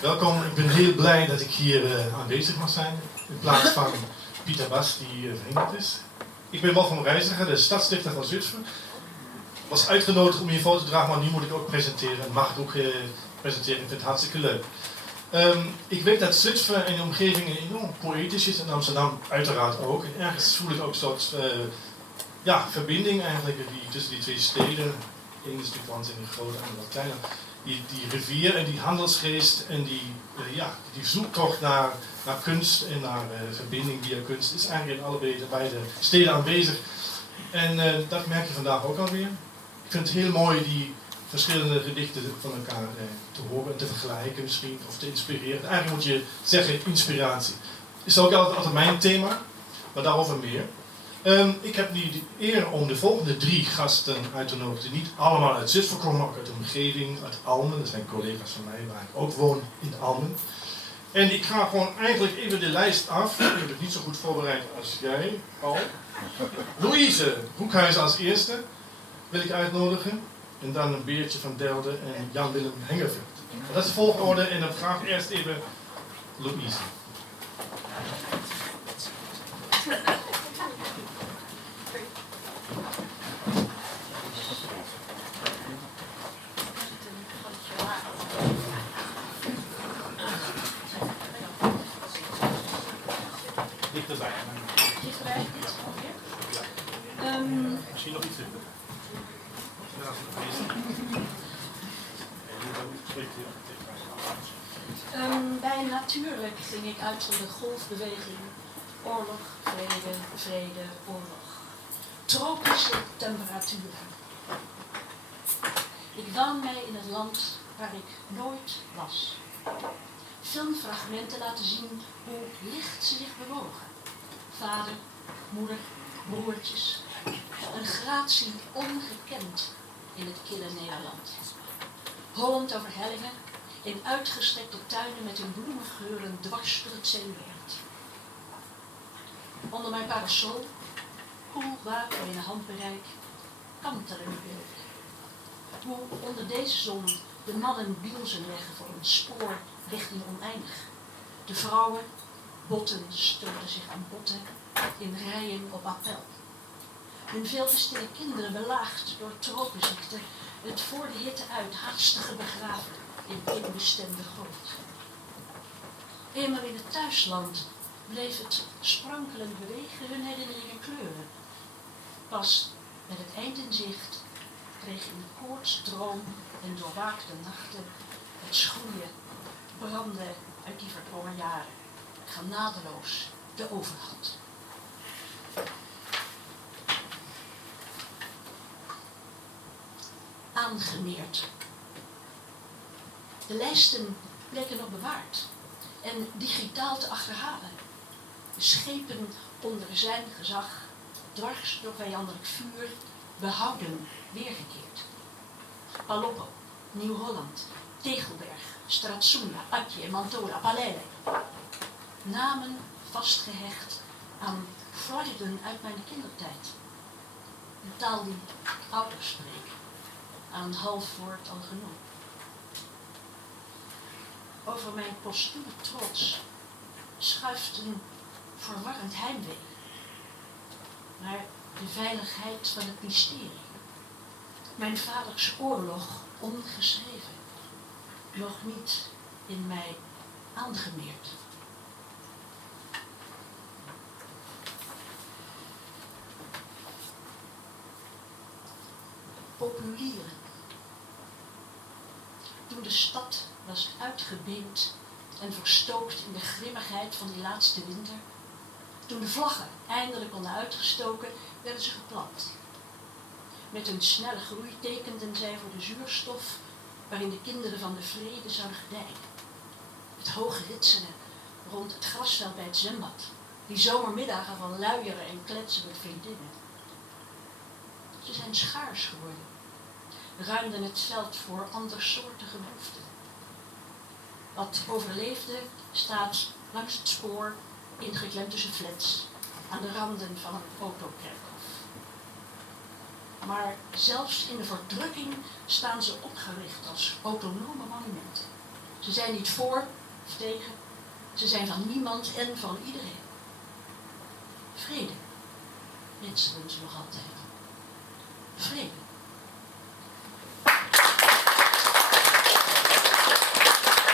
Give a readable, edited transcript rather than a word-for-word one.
Welkom, ik ben heel blij dat ik hier aanwezig mag zijn, in plaats van Pieter Bas die verhinderd is. Ik ben Wolfram Reiziger, de stadsstichter van Zutphen. Ik was uitgenodigd om hier voor te dragen, maar nu moet ik ook presenteren. En mag ik ook presenteren, ik vind het hartstikke leuk. Ik weet dat Zutphen en de omgeving enorm poëtisch is, en Amsterdam uiteraard ook. En ergens voel ik ook een soort verbinding eigenlijk tussen die twee steden. Eén is natuurlijk waanzinnig groot en wat kleiner. Die rivier en die handelsgeest en die zoektocht naar kunst en naar verbinding via kunst is eigenlijk in allebei beide steden aanwezig. En dat merk je vandaag ook alweer. Ik vind het heel mooi die verschillende gedichten van elkaar te horen en te vergelijken misschien, of te inspireren. Eigenlijk moet je zeggen inspiratie. Is ook altijd mijn thema, maar daarover meer. Ik heb nu de eer om de volgende 3 gasten uit te nodigen, die niet allemaal uit Zutphen komen, maar ook uit de omgeving, uit Almen. Dat zijn collega's van mij waar ik ook woon in Almen. En ik ga gewoon eigenlijk even de lijst af. Ik heb het niet zo goed voorbereid als jij, Paul. Louise Hoekhuis als eerste wil ik uitnodigen. En dan een Beertje van Delden en Jan-Willem Hengeveld. Dat is de volgorde en dan vraag ik eerst even Louise. Dichterbij. Dichterbij? Misschien nog iets verder. Bij natuurlijk ging ik uit van de golfbeweging. Oorlog, vrede, vrede, oorlog. Tropische temperaturen. Ik waan mij in het land waar ik nooit was. Filmfragmenten laten zien hoe licht ze zich bewogen. Vader, moeder, broertjes. Een gratie ongekend in het kille Nederland. Hollend over hellingen, in uitgestrekte tuinen met hun bloemengeuren dwars door het zeewereld. Onder mijn parasol, koel water in een handbereik, kantelen beelden. Hoe onder deze zon de mannen bielzen leggen voor een spoor richting oneindig. De vrouwen, botten stoten zich aan botten, in rijen op appel. Hun veel te stille kinderen belaagd door tropenziekte, het voor de hitte uit haastige begraven in onbestemde grond. Eenmaal in het thuisland bleef het sprankelend bewegen hun herinneringen kleuren. Pas met het eind in zicht kreeg in de koortsdroom en doorwaakte nachten het schoeien, branden uit die verdrongen jaren, genadeloos de overhand. Aangemeerd. De lijsten bleken nog bewaard en digitaal te achterhalen. De schepen onder zijn gezag, dwars door vijandelijk vuur, behouden weergekeerd. Paloppo, Nieuw-Holland, Tegelberg, Straatsunda, Atje, Mantola, Palele. Namen vastgehecht aan flarden uit mijn kindertijd. Een taal die ouders spreken, aan een half woord al genoeg. Over mijn postume trots schuift een verwarrend heimwee naar de veiligheid van het mysterie. Mijn vaders oorlog ongeschreven, nog niet in mij aangemeerd. Populieren. Toen de stad was uitgebeend en verstookt in de grimmigheid van die laatste winter, toen de vlaggen eindelijk konden uitgestoken, werden ze geplant. Met hun snelle groei tekenden zij voor de zuurstof waarin de kinderen van de vrede zouden gedijen. Het hoge ritselen rond het grasveld bij het zwembad, die zomermiddagen van luieren en kletsen met vriendinnen. Ze zijn schaars geworden, ruimden het veld voor andersoortige behoeften. Wat overleefde staat langs het spoor, ingeklemd tussen flats, aan de randen van een autokerkhof. Maar zelfs in de verdrukking staan ze opgericht als autonome monumenten. Ze zijn niet voor of tegen. Ze zijn van niemand en van iedereen. Vrede, ritselen ze nog altijd. Vrede.